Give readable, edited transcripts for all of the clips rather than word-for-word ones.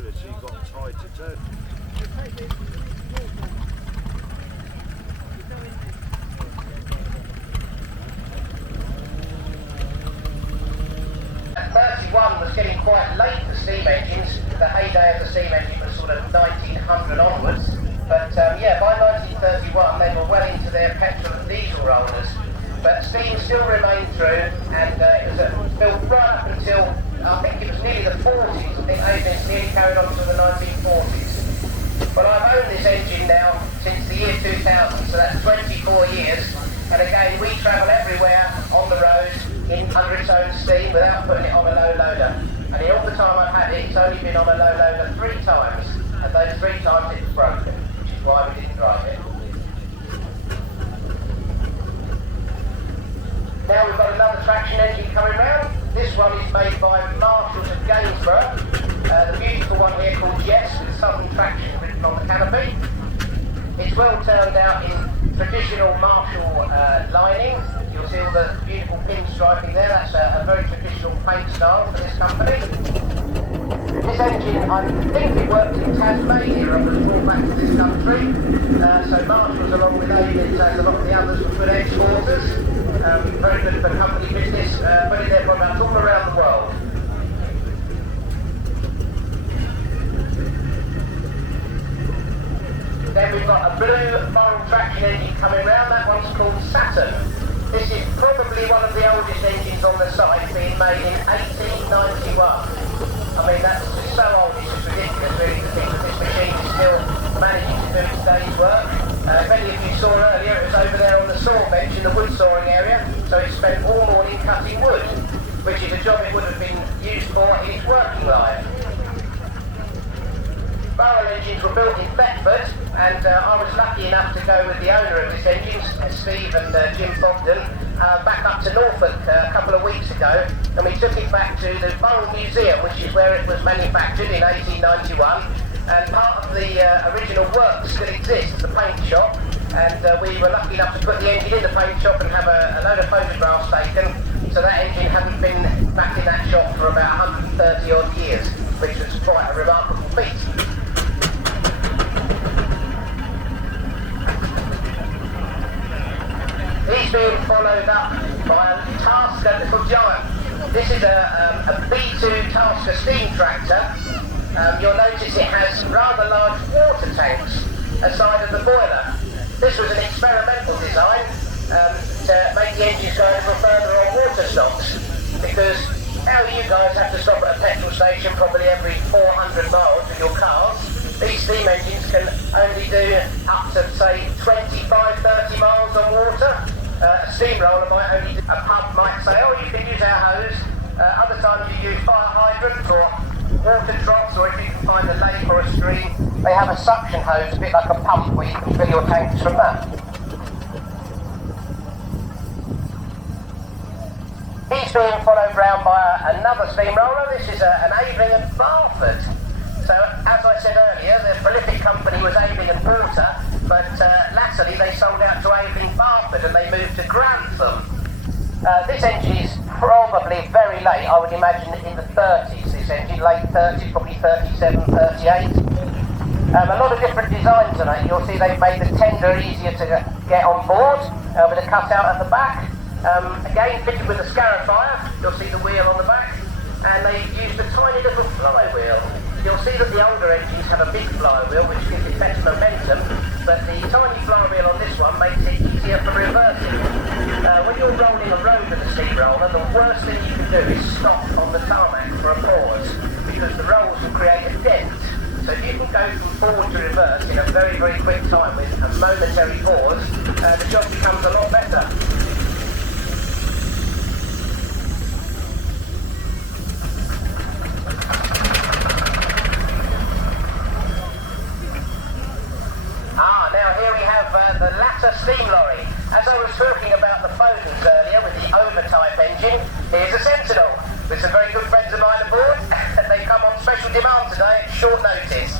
toilet, she got tied to turn. Was getting quite late for steam engines. The heyday of the steam engine was sort of 1900 onwards, but yeah, by 1931 they were well into their petrol and diesel rollers. But steam still remained true, and it was built right up until I think it was nearly the 40s. I think Avens nearly carried on to the 1940s. But I've owned this engine now since the year 2000, so that's 24 years. And again, we travel everywhere on the road under its own steam without putting it on a low loader. And in all the time I've had it, it's only been on a low loader 3 times, and those 3 times it was broken, which is why we didn't drive it. Now we've got another traction engine coming round. This one is made by Marshalls of Gainsborough. The beautiful one here called Yes, with Southern Traction written on the canopy. It's well turned out in traditional Marshall lining. You'll see all the beautiful pinstriping there. That's a very traditional paint style for this company. This engine, I think it worked in Tasmania. I was brought back to this country. So Marshalls, along with Avens and a lot of the others, were good exporters. Very good for company business, putting their products all around the world. Then we've got a blue moral traction engine coming round. That one's called Saturn. This is probably one of the oldest engines on the site, being made in 1891. I mean, that's so old, it's just ridiculous really to think that this machine is still managing to do its day's work. If any of you saw earlier, it was over there on the saw bench in the wood sawing area, so it spent all morning cutting wood, which is a job it would have been used for in its working life. Barrel engines were built in Thetford, and I was lucky enough to go with the owner of this engine, Steve and Jim Bogdan, back up to Norfolk a couple of weeks ago, and we took it back to the Burrell Museum, which is where it was manufactured in 1891, and part of the original work still exists, the paint shop, and we were lucky enough to put the engine in the paint shop and have a load of photographs taken, so that engine hadn't been back in that shop for about 130 odd years, which was quite a remarkable feat. He's being followed up by a Tasker Little Giant. This is a B2 Tasker steam tractor. You'll notice it has rather large water tanks aside of the boiler. This was an experimental design to make the engines go a little further on water stops, because how you guys have to stop at a petrol station probably every 400 miles with your cars. These steam engines can only do up to say 25-30 miles on water. A steamroller might only do, a pub might say, oh, you can use our hose. Other times you use fire hydrants or water troughs, or if you can find a lake or a stream, they have a suction hose, a bit like a pump, where you can fill your tanks from that. He's being followed round by another steamroller. This is an Aving and Barford. So, as I said earlier, the prolific company was Aving and Porter, but latterly they sold out to Aving Barford and they moved to Grantham. This engine is probably very late, I would imagine in the 30s, this engine, late 30s, probably 37, 38. A lot of different designs on it. You'll see they've made the tender easier to get on board, with a cutout at the back. Again, fitted with a Scarifier, you'll see the wheel on the back, and they've used a tiny little flywheel. You'll see that the older engines have a big flywheel, which gives it better momentum, but the tiny flywheel on this one makes it easier for reversing. When you're rolling a road with a steamroller, the worst thing you can do is stop on the tarmac for a pause, because the rolls will create a dent. So if you can go from forward to reverse in a very, very quick time with a momentary pause, the job becomes a lot better. The latter steam lorry. As I was talking about the Fodens earlier with the Overtype engine, here's a Sentinel with some very good friends of mine aboard. They come on special demand today at short notice.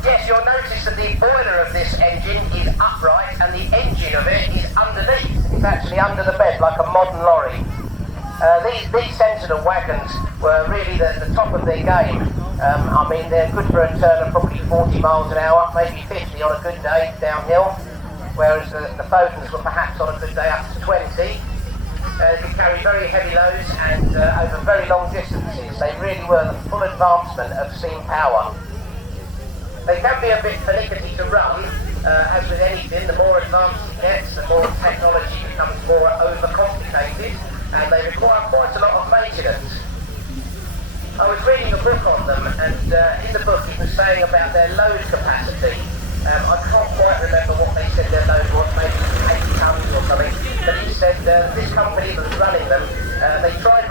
Yes, you'll notice that the boiler of this engine is upright and the engine of it is underneath. It's actually under the bed like a modern lorry. These Sentinel wagons were really the top of their game. I mean, they're good for a turn of probably 40 miles an hour, maybe 50 on a good day downhill, whereas the Fodens were perhaps on a good day up to 20. They could carry very heavy loads and over very long distances. They really were the full advancement of steam power. They can be a bit finicky to run, as with anything. The more advanced it gets, the more technology becomes more overcomplicated, and they require quite a lot of maintenance. I was reading a book on them, and in the book it was saying about their load capacity. I can't quite remember what they said their load was, maybe 8 tons or something, but he said this company that was running them, they tried running